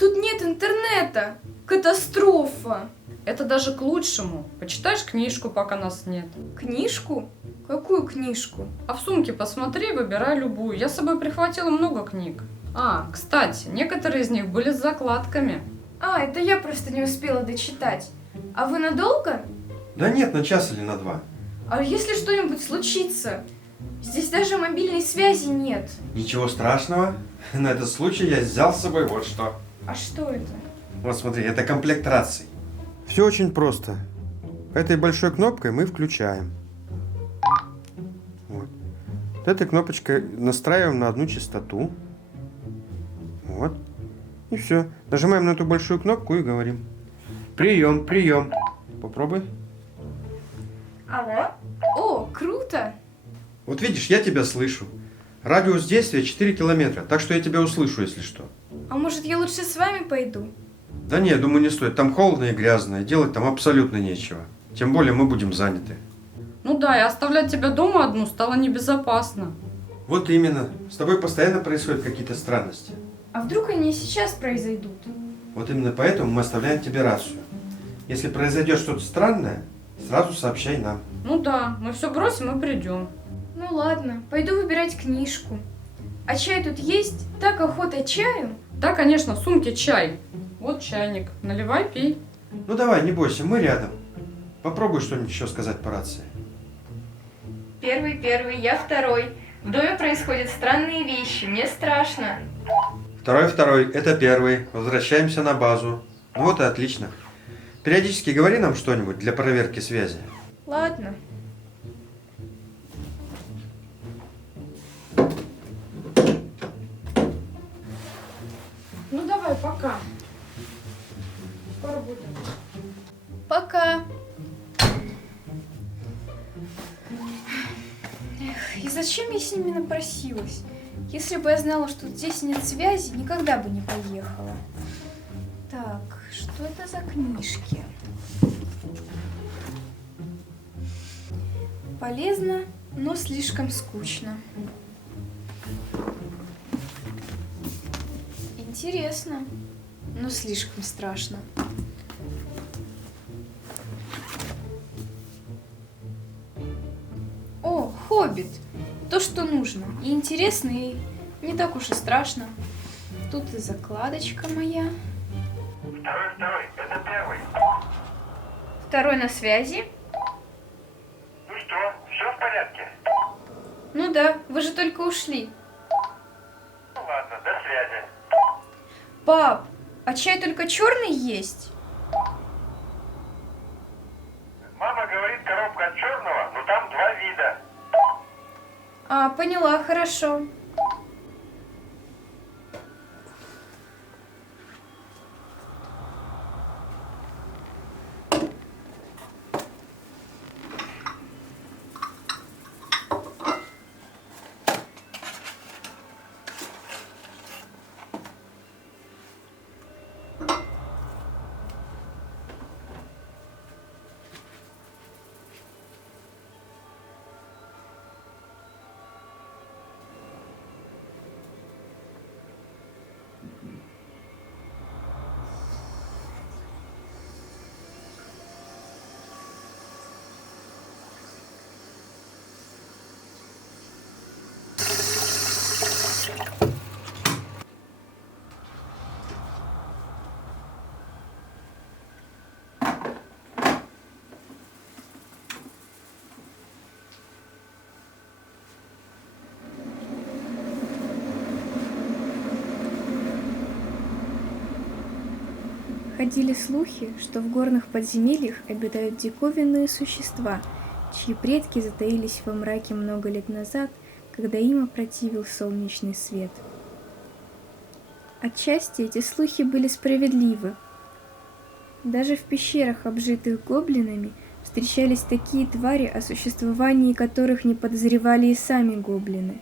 Тут нет интернета. Катастрофа. Это даже к лучшему. Почитаешь книжку, пока нас нет. Книжку? Какую книжку? А в сумке посмотри, выбирай любую. Я с собой прихватила много книг. А, кстати, некоторые из них были с закладками. А, это я просто не успела дочитать. А вы надолго? Да нет, на час или на два. А если что-нибудь случится? Здесь даже мобильной связи нет. Ничего страшного. На этот случай я взял с собой вот что. А что это? Вот смотри, это комплект раций. Все очень просто. Этой большой кнопкой мы включаем. Вот. Этой кнопочкой настраиваем на одну частоту. Вот. И все. Нажимаем на эту большую кнопку и говорим. Прием, прием. Попробуй. Алло? О, круто! Вот видишь, я тебя слышу. Радиус действия 4 километра, так что я тебя услышу, если что. А может, я лучше с вами пойду? Да нет, думаю, не стоит. Там холодно и грязно, и делать там абсолютно нечего. Тем более мы будем заняты. Ну да, и оставлять тебя дома одну стало небезопасно. Вот именно. С тобой постоянно происходят какие-то странности. А вдруг они сейчас произойдут? Вот именно поэтому мы оставляем тебе рацию. Если произойдет что-то странное, сразу сообщай нам. Ну да, мы все бросим и придем. Ну ладно, пойду выбирать книжку. А чай тут есть? Так охота чаю. Да, конечно, в сумке чай. Вот чайник. Наливай, пей. Ну давай, не бойся, мы рядом. Попробуй что-нибудь еще сказать по рации. Первый, я второй. В доме происходят странные вещи, мне страшно. Второй, это первый. Возвращаемся на базу. Ну вот и отлично. Периодически говори нам что-нибудь для проверки связи. Ладно. Ну давай, пока. Скоро будем. Пока. Эх, и зачем я с ними напросилась? Если бы я знала, что здесь нет связи, никогда бы не поехала. Так, что это за книжки? Полезно, но слишком скучно. Интересно, но слишком страшно. О, «Хоббит». То, что нужно. И интересно, и не так уж и страшно. Тут и закладочка моя. Второй, это первый. Второй на связи. Ну что, все в порядке? Ну да, вы же только ушли. Ну ладно, до связи. Пап, а чай только черный есть? Мама говорит, коробка от черного, но там два вида. А, поняла, хорошо. Ходили слухи, что в горных подземельях обитают диковинные существа, чьи предки затаились во мраке много лет назад, когда им опротивил солнечный свет. Отчасти эти слухи были справедливы. Даже в пещерах, обжитых гоблинами, встречались такие твари, о существовании которых не подозревали и сами гоблины.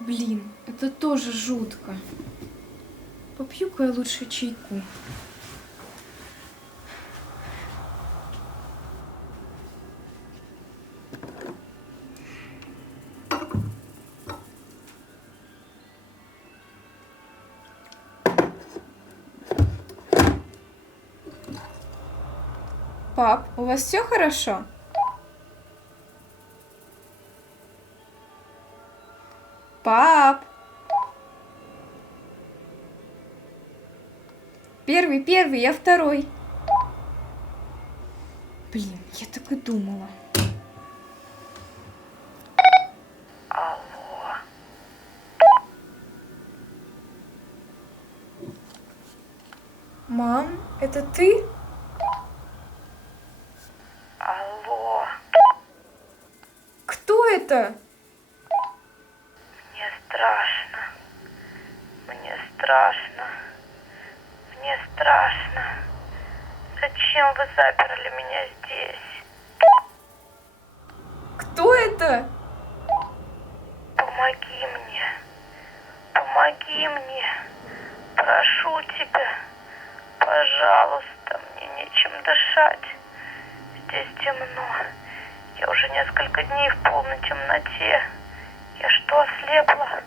Блин, это тоже жутко. Попью-ка я лучше чайку. Пап, у вас все хорошо? Пап! Первый, я второй. Блин, я так и думала. Мам, это ты? Алло, Кто это? мне страшно. Мне страшно. Мне страшно. Зачем вы заперли меня здесь? Кто это? Помоги мне. Помоги мне. Прошу тебя. Пожалуйста, мне нечем дышать. Здесь темно. Я уже несколько дней в полной темноте. Я что, ослепла?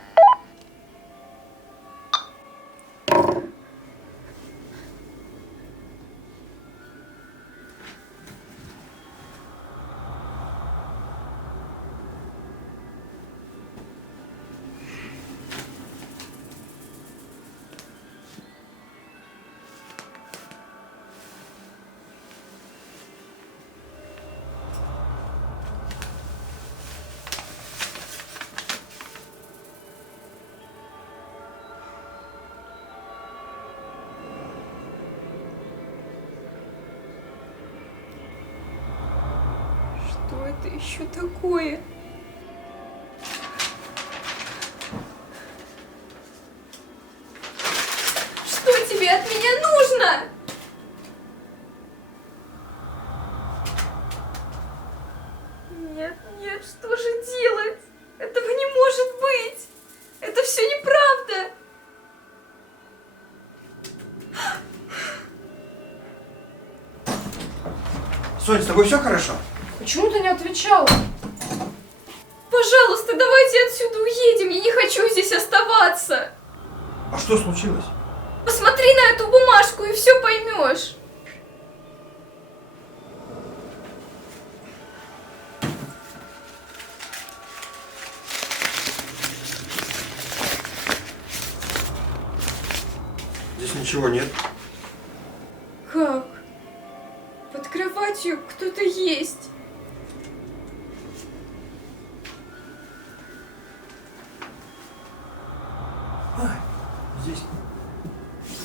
Что это еще такое? Что тебе от меня нужно? Нет, нет, что же делать? Этого не может быть! Это все неправда! Сонь, с тобой все хорошо? Почему ты не отвечала? Пожалуйста, давайте отсюда уедем, я не хочу здесь оставаться! А что случилось? Посмотри на эту бумажку и все поймешь. Здесь ничего нет. Как? Под кроватью кто-то есть. Здесь.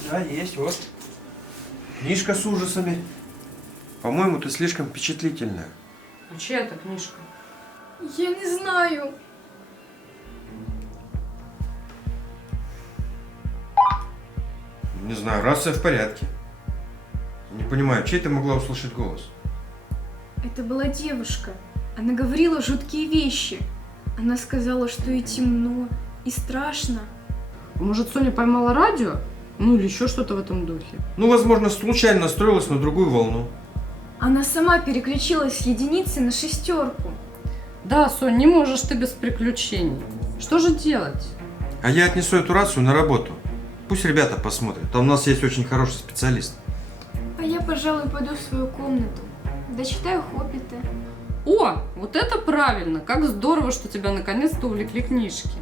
Да, есть, вот. Книжка с ужасами. По-моему, ты слишком впечатлительная. А чья это книжка? Я не знаю. Не знаю, рация в порядке. Не понимаю, чей ты могла услышать голос? Это была девушка. Она говорила жуткие вещи. Она сказала, что и темно, и страшно. Может, Соня поймала радио? Ну или еще что-то в этом духе. Ну, возможно, случайно настроилась на другую волну. Она сама переключилась с единицы на шестерку. Да, Сонь, не можешь ты без приключений. Что же делать? А я отнесу эту рацию на работу. Пусть ребята посмотрят. Там у нас есть очень хороший специалист. А я, пожалуй, пойду в свою комнату. Дочитаю «Хоббита». О, вот это правильно! Как здорово, что тебя наконец-то увлекли книжки.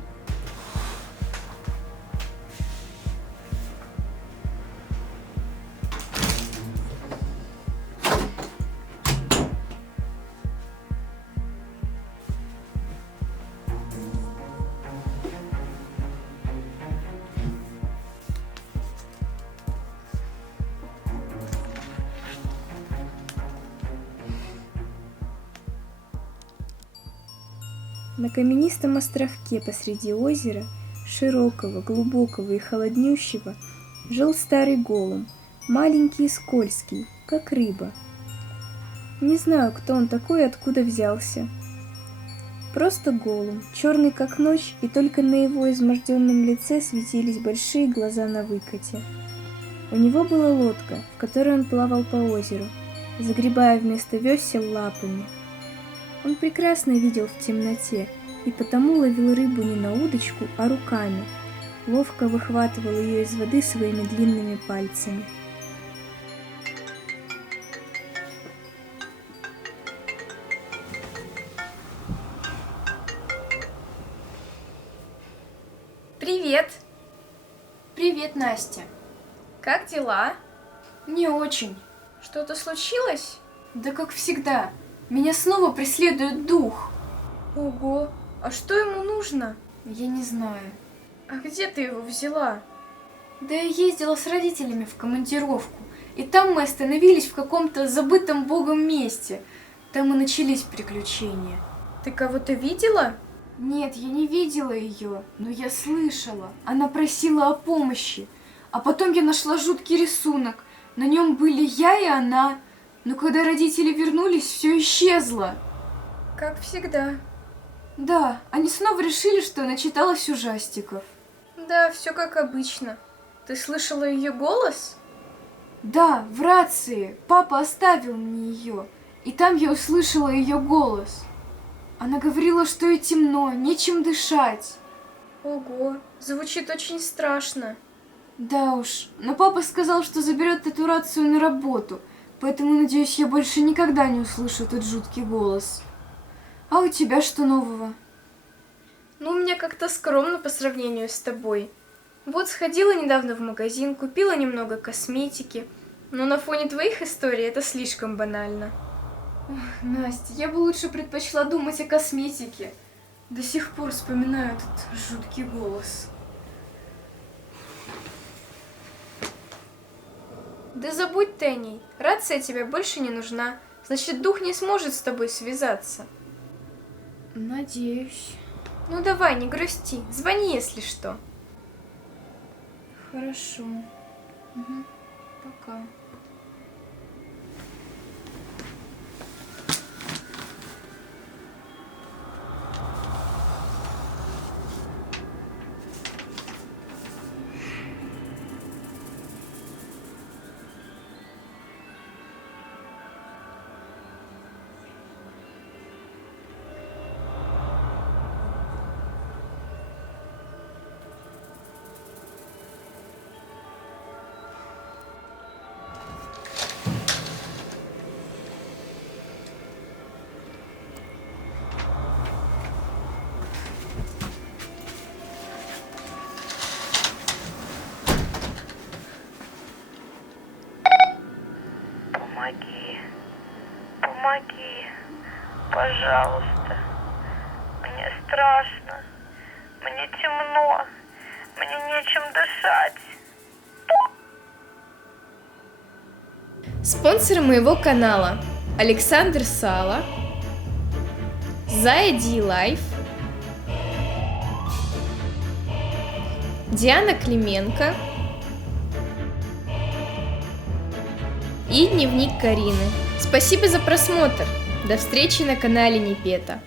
На каменистом островке посреди озера, широкого, глубокого и холоднющего, жил старый голум, маленький и скользкий, как рыба. Не знаю, кто он такой и откуда взялся. Просто голум, черный как ночь, и только на его изможденном лице светились большие глаза на выкате. У него была лодка, в которой он плавал по озеру, загребая вместо весел лапами. Он прекрасно видел в темноте и потому ловил рыбу не на удочку, а руками, ловко выхватывал ее из воды своими длинными пальцами. Привет, Настя. Как дела? Не очень. Что-то случилось? Да как всегда. Меня снова преследует дух. Ого, а что ему нужно? Я не знаю. А где ты его взяла? Да я ездила с родителями в командировку. И там мы остановились в каком-то забытом богом месте. Там и начались приключения. Ты кого-то видела? Нет, я не видела ее, но я слышала. Она просила о помощи. А потом я нашла жуткий рисунок. На нем были я и она. Но когда родители вернулись, все исчезло. Как всегда. Да, они снова решили, что я начиталась ужастиков. Да, все как обычно. Ты слышала ее голос? Да, в рации. Папа оставил мне ее. И там я услышала ее голос. Она говорила, что и темно, нечем дышать. Ого, звучит очень страшно. Да уж, но папа сказал, что заберет эту рацию на работу, поэтому, надеюсь, я больше никогда не услышу этот жуткий голос. А у тебя что нового? Ну, у меня как-то скромно по сравнению с тобой. Вот сходила недавно в магазин, купила немного косметики, но на фоне твоих историй это слишком банально. Ох, Настя, я бы лучше предпочла думать о косметике. До сих пор вспоминаю этот жуткий голос. Да забудь ты о ней. Рация тебе больше не нужна. Значит, дух не сможет с тобой связаться. Надеюсь. Ну давай, не грусти. Звони, если что. Хорошо. Угу. Пока. Помоги. Помоги. Пожалуйста. Мне страшно. Мне темно. Мне нечем дышать. Спонсоры моего канала: Александр Сало, Зая Ди Лайф, Диана Клименко и Дневник Карины. Спасибо за просмотр. До встречи на канале Непета.